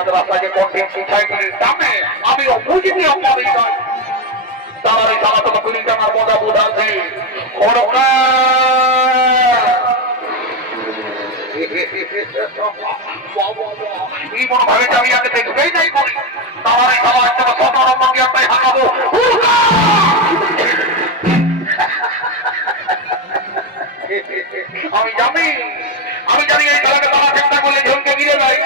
মাদ্রাসাকে কঠিন করে দামে আমি অপারি নয় তারা পুলিশ আমার মজা এই করি। গিয়ে আমি জানি আমি জানি এই খেলাকে তারা চিন্তা করলে ঝুমকে গিরে যায়।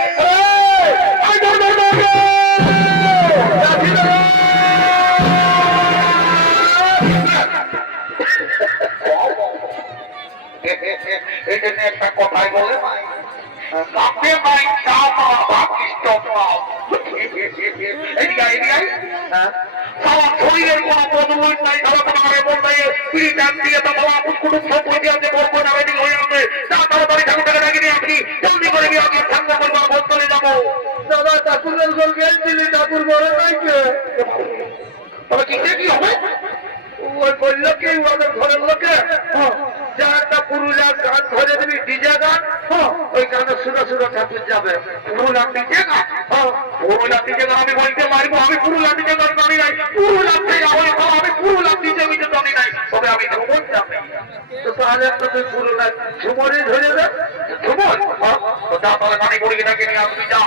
কাপে ভাই চাও আমার ভাব ইষ্ট পাও এদিকে এদিকে সারা শরীরের কোন পদমূল নাই সারা তোমার এমন নাই। পিড়ি টান দিয়ে তো বলা আমি ভ্রমণ জানি তো তাহলে তুই পুরুলিয়া ঝুমরি ধরে দে ভ্রমণ তো তাহলে নাকি যা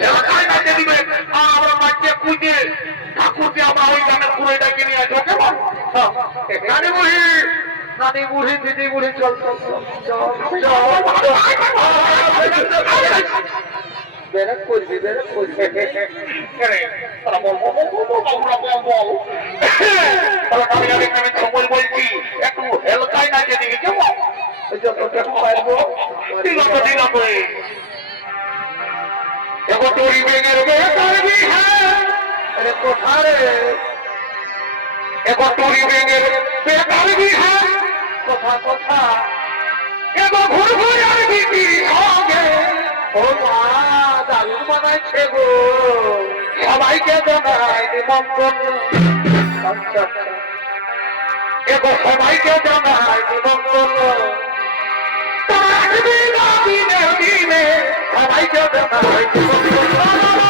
এলাকায় নাচে দিবে আর আমরা ঠাকুরকে ওই গানের বহি নানি বুড়ি দিদি বুড়ি চল চল চল বেরেক করবি বেরেক করবি। কেরে তারা বল বল বল বল আমরা বল বল তাহলে আমি আমি আমি খবর বলছি একটু এলাকায় নাচে দিবি কেমন ওই পারব ঠিক আছে ঠিক আছে দেখো তোরি বেগের বেকার বিহার আরে কোথারে এগো তোরি বেগের বেকার বিহার কথা কথা এগো ঘুর ঘুর আর সঙ্গে ও মা দারুণ বানাইছে গো সবাইকে জানাই নিমন্ত্রণ। আচ্ছা আচ্ছা এগো, সবাইকে জানাই নিমন্ত্রণ। সবাইকে জানাই নিমন্ত্রণ।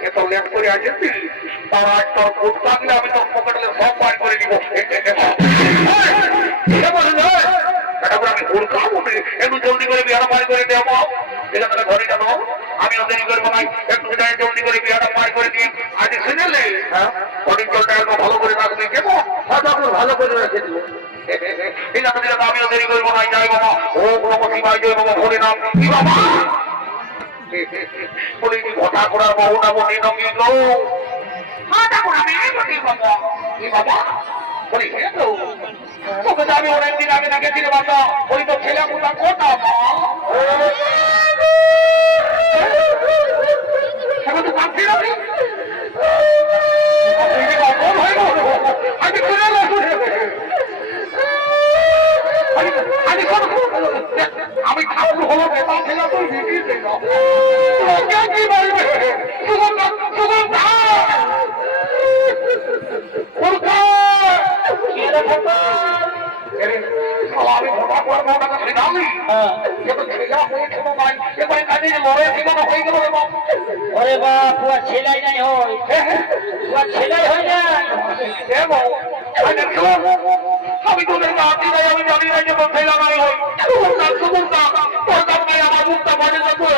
এত লেট করে আসেছি তারা তোর ভোট থাকলে আমি তোর পকেটে সব বার করে দিব আমি ভুল খাব একটু জলদি করে বিহারা বার করে দেবো এখান ঘরে যাব আমি দেরি করব নাই একটু জলদি করে বিহারা বার করে দিই আজ শুনেলে হ্যাঁ অনেক জলটা একটু ভালো করে রাখবি কেমন হ্যাঁ ভালো করে রেখে ঠিক আছে আমিও দেরি করব না যাই বাবা ও নম শিবাই জয় বাবা হরে নাম বাবা বলিনি কথা করার বহু না মনে নমিল মাথা করা আমি এই বলি বাবা কি বাবা বলি হে তো তোকে তো আমি অনেকদিন আগে দেখেছি রে বাবা ওই তো ছেলে কোথা কোথা মা তো কাঁদছি না আমি আপনি কি অপর হয়ে গেল? আমি খুলে গেল আমি আমি আমি ঠাকুর হলো বেটা ছেলে তুই ভিডিও দেখ কে বলবে সুগন্ধ সুগন্ধ আমি ভোটা করে ভোটা করে দামি হ্যাঁ। এত ছেলে হয়েছে তো ভাই কাজে লড়ে জীবন হয়ে গেল রে বাবা ওরে বাপ পুয়া ছেলাই নাই হয়। পুয়া ছেলাই হয় না এবং আমি তোদের নাই আমি জানি না যে কোথায় লাগাই হই কাছে নাই আমার মুখটা মানে না আমার বড়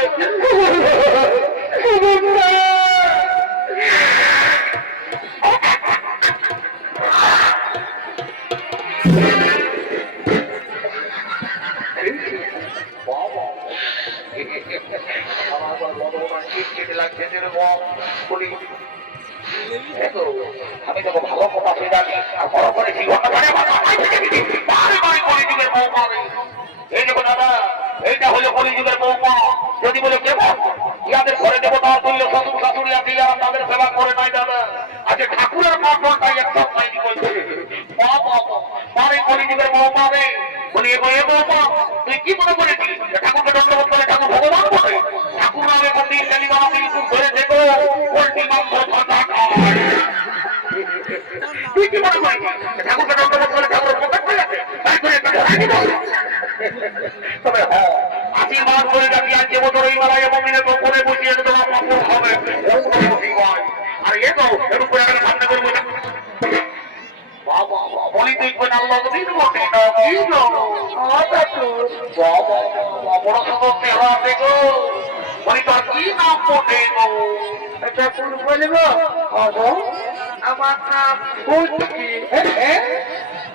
ফুচকি।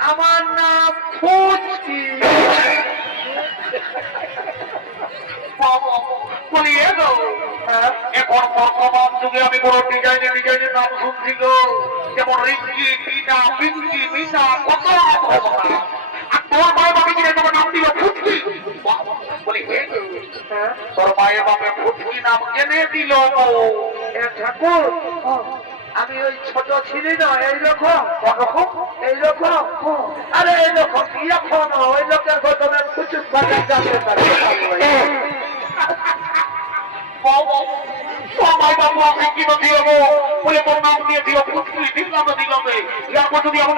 আমার নাম ফুচকি। বাবা গো এখন বর্তমান যুগে আমি বড় ডিজাইনে ডিজাইনের নাম শুনছি গো। যেমন রিঙ্কি টিনা পিঙ্কি মিনা কত রকম। আর তোমার মায়ের বাপে কিনে তোমার নাম দিল? ফুটকি বলি হে। তোর মায়ের বাপে ফুটকি নাম কেনে দিল ঠাকুর আমি ওই ছোট ছিলি না, এইরকম ওরকম এইরকম আরে এইরকম ইরকম ওই লোকের গতমে প্রচুর বাজার জানতে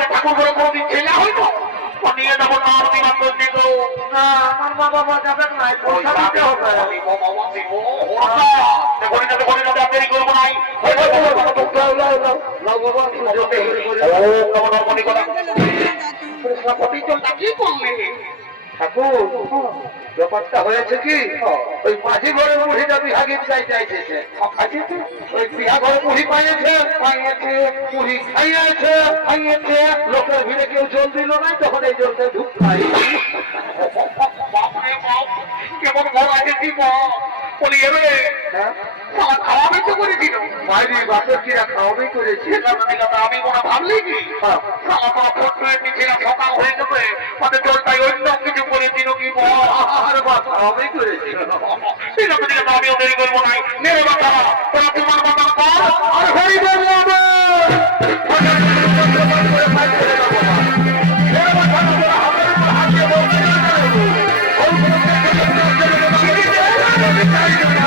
ঠাকুর ঘরে কোনোদিন ছেলে হইতো নিয়ে যাব না দিলাম তো দিল না আমার মা বাবা যাবেন না পয়সা দিতে হবে বাবা সুযোগে ঠাকুর, ব্যাপারটা হয়েছে কি? ওই মাঝি ঘরে মুড়িটা বিহা গীত গাইতে আইতেছে ওই বিহা ঘরে মুড়ি পাইয়েছে পাইয়েছে মুড়ি খাইয়েছে খাইয়েছে। লোকের ভিড়ে কেউ জল দিল না, তখন এই জলটা ঢুক পাই কেমন ঘর আছে কি বলি? এবে হ্যাঁ? খাওয়া বেঁচে করেছিল খাওয়াবি করেছি আমি মনে ভাবলি কি সকাল হয়ে যাবে মানে জলটাই অন্য কিছু করে দিল কি বল? আর বা খাওয়াবি করেছি আমিও দেরি করব নাই। তোমার বাবা কর আর Hari Thank you.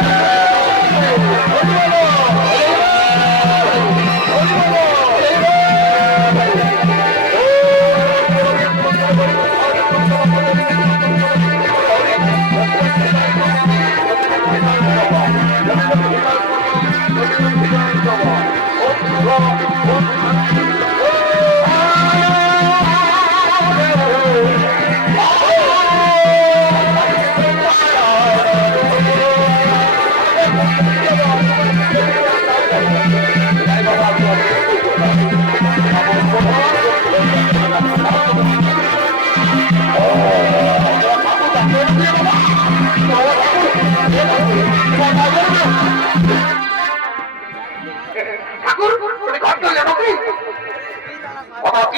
Thank you.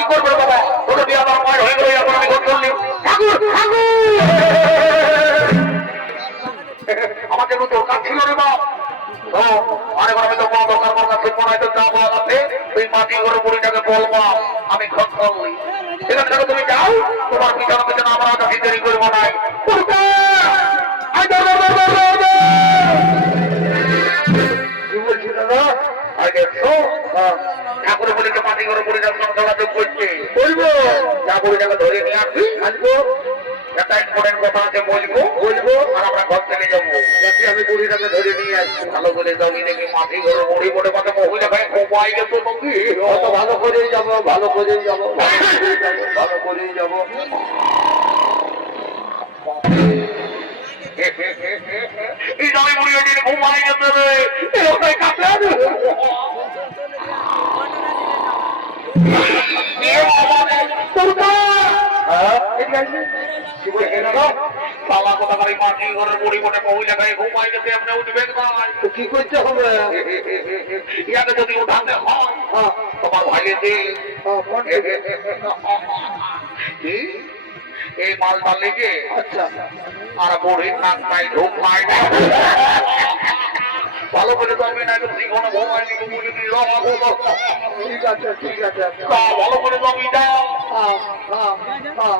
করবে বাবা ঠাকুর ঠাকুর! আমাকে তো দরকার ছিল রে বাপ। ও আরে আমি তো কোনো দরকার মোর কাছে মনে হয় তো তুই মাটি করে বুড়িটাকে বলব আমি ঘর করলি এখান থেকে তুমি যাও তোমার পিছনে পিছনে আমরা কাছে দেরি করব নাই! আয় দৌড়, দৌড়, দৌড়, দৌড়, যা ধরে নিয়ে আসবি আসব। একটা ইম্পর্টেন্ট কথা আছে বলব বলব আর আমরা ঘর থেকে যাব। যাতে আমি বুড়িটাকে ধরে নিয়ে আসছি। ভালো করে যাবি দেখি মাটি করে বুড়ি বলে মাঠে মহিলা ভাই ঘুমাই গেছে নাকি অত ভালো করেই যাব ভালো করেই যাব ভালো করেই যাব এই দামি বুড়ি ওই ঘুমাই গেছে রে এই ওটাই কাটে এ বাবা রে, তোর তো হ্যাঁ কি বলছি দাদা সালা কথা করে মাটি করে বুড়ি বলে মহিলা ভাই ঘুমাই গেছে আপনি উঠবেন ভাই কি করতে হবে ইয়াকে যদি উঠাতে হয় তোমার ভাইয়ের দিন কোন? এই মালটা লেগে আর বুড়ির নাক নাই ঢুক নাই ভালো করে জমি না জীবনে ভোমাই দিকে বুঝে দিল ঠিক আছে ঠিক আছে। ভালো করে জমি দাও হ্যাঁ, হ্যাঁ, হ্যাঁ,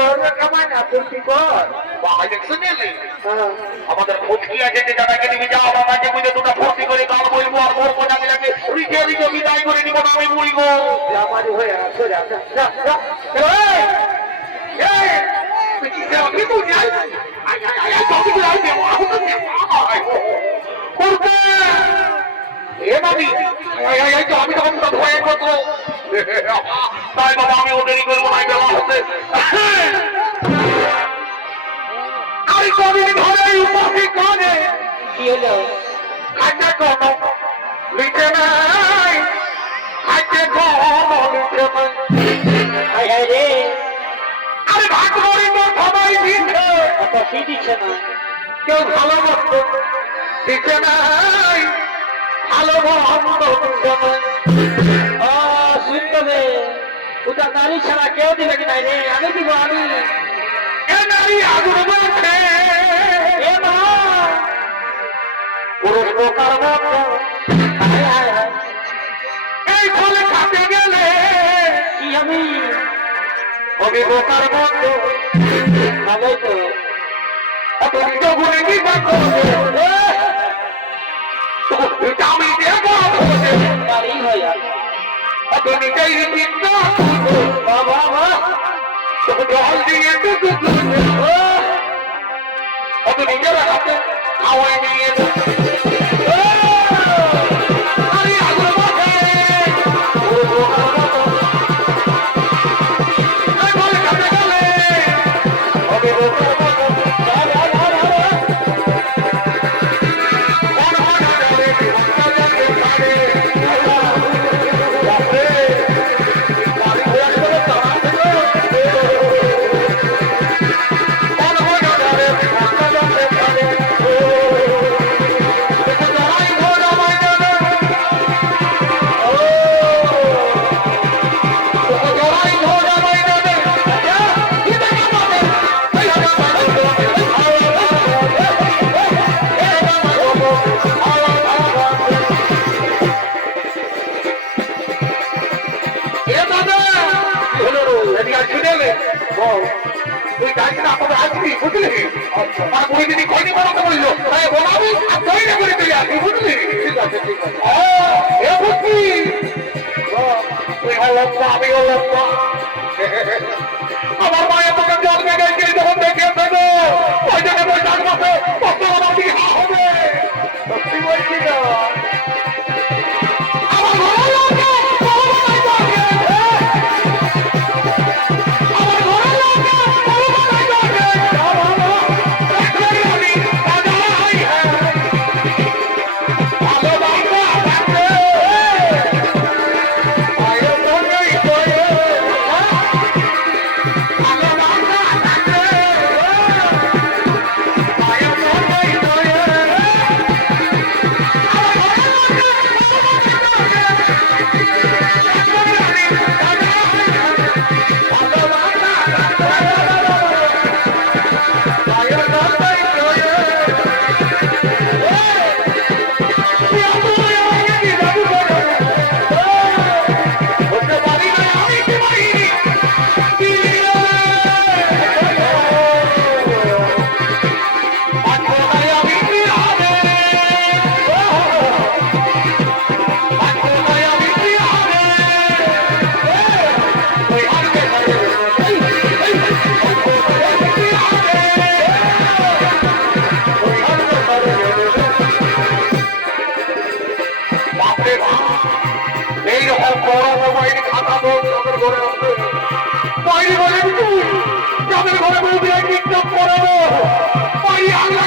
তুই কর না কামাই না তুই কর হ্যাঁ। আমাদের ফুটকি আছে যে যারা নিবি যা আমরা মাঝে বুঝে দুটো ফুর্তি করে গান বলব আর মোর মজা মিলাকে রিজে রিজে বিদায় করে দিব না আমি হয়ে করবে তখন তো ধোয়া করব। তাই বাবা আমি ওদেরই করব না বেলা হতে। আই কদিন ধরে উপাসি কানে। কি হলো? খাইতে কোনো লিখে নাই খাইতে কোনো লিখে নাই। আরে ভাগ করে তো সবাই দিচ্ছে দিচ্ছে না কেউ ভালোবাসত দিচ্ছে নাই ভালো মন্দ দিচ্ছে ও শুনতে ওটা নারী ছাড়া কেউ দিবে কি নাই রে? আমি দিব আমি। এই ফলে খাতে গেলে কি আমি? কবি বোকার মতো। ভালোই তো অত নিজ গুণে কি এটা আমি হইয়া অত নিজেই চিন্ত বাবা বাবা। তোকে জল দিয়ে অত নিজের হাতে খাওয়াই নিয়ে বাইরে মোবাইল খাতা বল তাদের ঘরে আসবে বাইরে ঘরে যাদের ঘরে বলতে বাইরে করাবো। বাইরে আল্লাহ